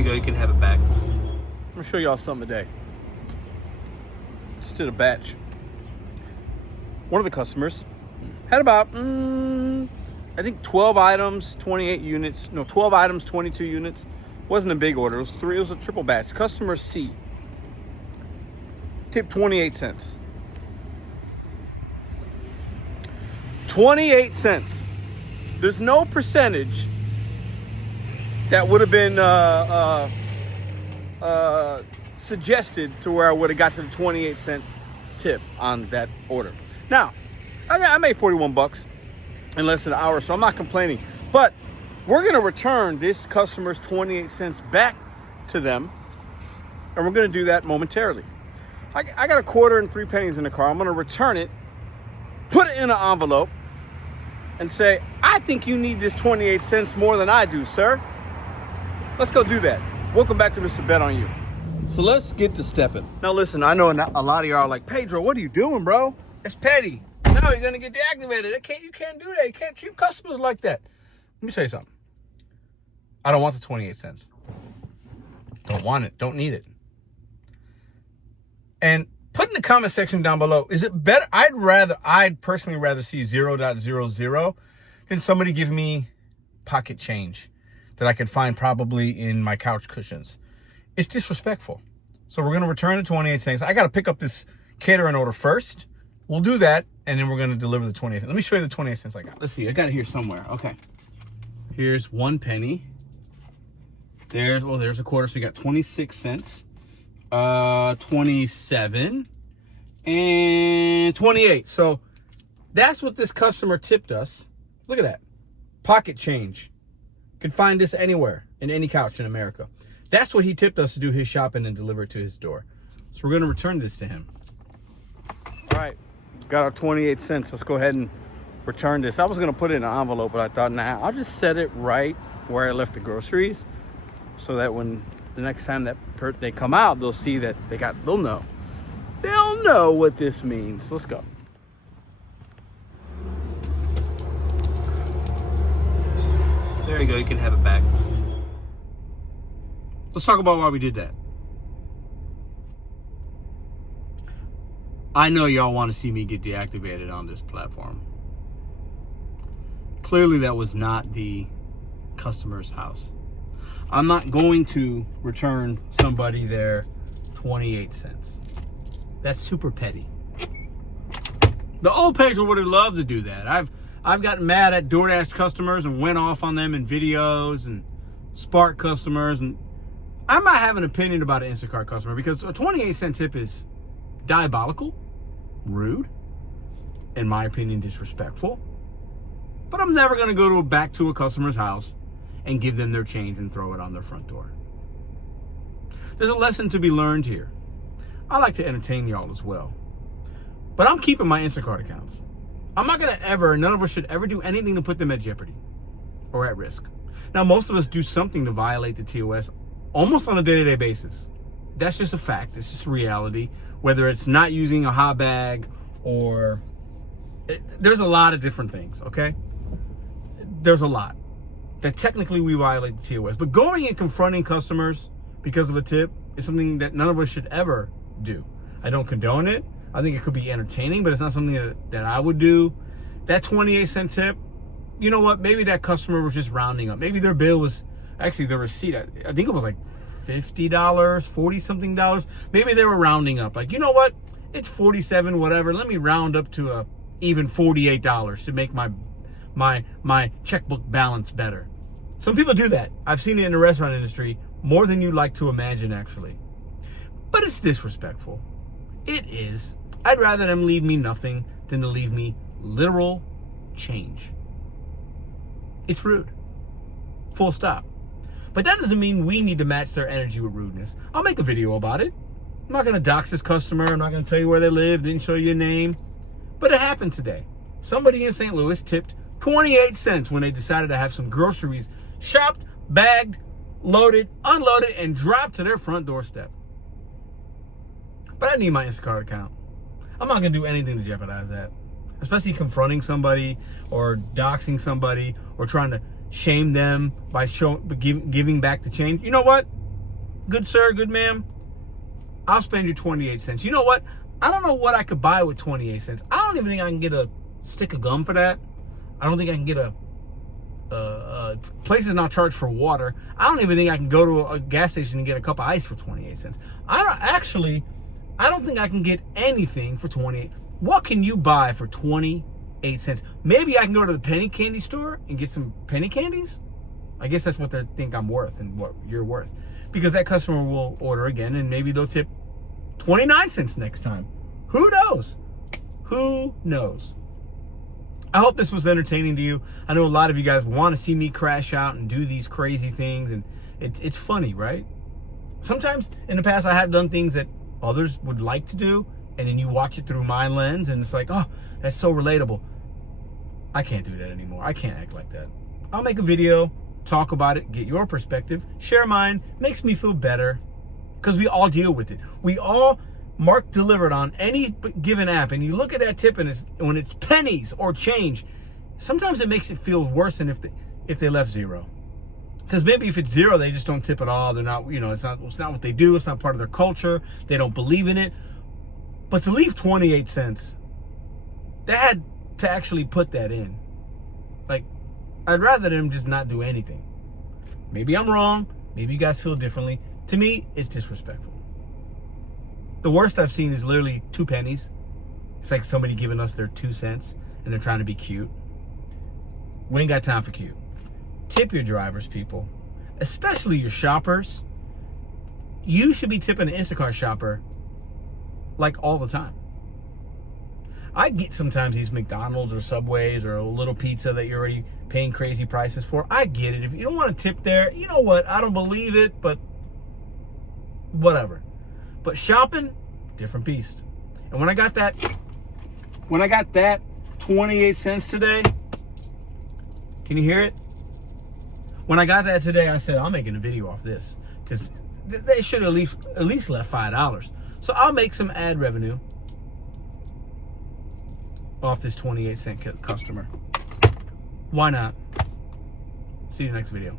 you go, you can have it back. I'm gonna show y'all something today. Just did a batch. One of the customers had about, I think 12 items, 28 units. No, 12 items, 22 units. Wasn't a big order. It was three. It was a triple batch. Customer C. Tip 28 cents. 28 cents. There's no percentage that would have been suggested to where I would have got to the 28 cent tip on that order. Now, I made 41 bucks in less than an hour, so I'm not complaining. But we're gonna return this customer's 28 cents back to them, and we're gonna do that momentarily. I got a quarter and 3 pennies in the car. I'm gonna return it, put it in an envelope, and say, I think you need this 28 cents more than I do, sir. Let's go do that. Welcome back to MR.BetonYou. So let's get to stepping. Now listen, I know a lot of y'all are like, Pedro, what are you doing, bro? It's petty. No, you're gonna get deactivated. You can't do that. You can't treat customers like that. Let me tell you something. I don't want the 28 cents. Don't want it. Don't need it. And put in the comment section down below, is it better? I'd personally rather see 0.00 than somebody give me pocket change that I could find probably in my couch cushions. It's disrespectful. So we're gonna return the 28 cents. I gotta pick up this catering order first. We'll do that, and then we're gonna deliver the 28 cents. Let me show you the 28 cents I got. Let's see, I got it here somewhere. Okay. Here's 1 penny. There's a quarter, so you got 26 cents. 27 and 28. So that's what this customer tipped us. Look at that. Pocket change. Could find this anywhere in any couch in America. That's what he tipped us to do his shopping and deliver it to his door. So we're going to return this to him. All right. Got our 28 cents. Let's go ahead and return this. I was going to put it in an envelope, but I thought, nah, I'll just set it right where I left the groceries so that when the next time that they come out, they'll see that they'll know. They'll know what this means. Let's go. There you go, you can have it back. Let's talk about why we did that. I know y'all want to see me get deactivated on this platform. Clearly that was not the customer's house. I'm not going to return somebody their 28 cents. That's super petty. The old Pedro would have loved to do that. I've gotten mad at DoorDash customers and went off on them in videos, and Spark customers, and I might have an opinion about an Instacart customer because a 28 cent tip is diabolical, rude, in my opinion, disrespectful. But I'm never going to go back to a customer's house and give them their change and throw it on their front door. There's a lesson to be learned here. I like to entertain y'all as well. But I'm keeping my Instacart accounts. I'm not going to ever, none of us should ever do anything to put them at jeopardy or at risk. Now, most of us do something to violate the TOS almost on a day-to-day basis. That's just a fact. It's just reality. Whether it's not using a hot bag or... there's a lot of different things, okay? There's a lot that technically we violate the TOS. But going and confronting customers because of a tip is something that none of us should ever do. I don't condone it. I think it could be entertaining, but it's not something that I would do. That 28 cent tip, you know what? Maybe that customer was just rounding up. Maybe their bill was, actually the receipt, I think it was like $50, 40 something dollars. Maybe they were rounding up. Like, you know what? It's 47, whatever. Let me round up to a even $48 to make my checkbook balance better. Some people do that. I've seen it in the restaurant industry more than you'd like to imagine, actually. But it's disrespectful. It is. I'd rather them leave me nothing than to leave me literal change. It's rude. Full stop. But that doesn't mean we need to match their energy with rudeness. I'll make a video about it. I'm not going to dox this customer. I'm not going to tell you where they live. Didn't show you a name. But it happened today. Somebody in St. Louis tipped 28 cents when they decided to have some groceries shopped, bagged, loaded, unloaded, and dropped to their front doorstep. But I need my Instacart account. I'm not going to do anything to jeopardize that. Especially confronting somebody or doxing somebody or trying to shame them by giving back the change. You know what? good sir, good ma'am, I'll spend you 28 cents. You know what? I don't know what I could buy with 28 cents. I don't even think I can get a stick of gum for that. I don't think I can get places not charged for water. I don't even think I can go to a gas station and get a cup of ice for 28 cents. I don't think I can get anything for 28. What can you buy for 28 cents? Maybe I can go to the penny candy store and get some penny candies. I guess that's what they think I'm worth and what you're worth. Because that customer will order again and maybe they'll tip 29 cents next time. Who knows? Who knows? I hope this was entertaining to you. I know a lot of you guys want to see me crash out and do these crazy things, and it's funny, right? Sometimes in the past I have done things that others would like to do, and then you watch it through my lens and it's like, oh, that's so relatable. I can't do that anymore. I can't act like that. I'll make a video, talk about it, get your perspective, share mine. Makes me feel better because we all deal with it. We all mark delivered on any given app, and you look at that tip and when it's pennies or change, sometimes it makes it feel worse than if they left zero. Because maybe if it's zero, they just don't tip at all. They're not, it's not what they do. It's not part of their culture. They don't believe in it. But to leave 28 cents, they had to actually put that in. Like, I'd rather them just not do anything. Maybe I'm wrong. Maybe you guys feel differently. To me, it's disrespectful. The worst I've seen is literally 2 pennies. It's like somebody giving us their 2 cents and they're trying to be cute. We ain't got time for cute. Tip your drivers, people. Especially your shoppers. You should be tipping an Instacart shopper like all the time. I get sometimes these McDonald's or Subways or a little pizza that you're already paying crazy prices for. I get it. If you don't want to tip there, you know what? I don't believe it, but whatever. But shopping, different beast. And when I got that 28 cents today, can you hear it? When I got that today, I said, I'm making a video off this. Because they should at least left $5. So I'll make some ad revenue off this 28 cent customer. Why not? See you next video.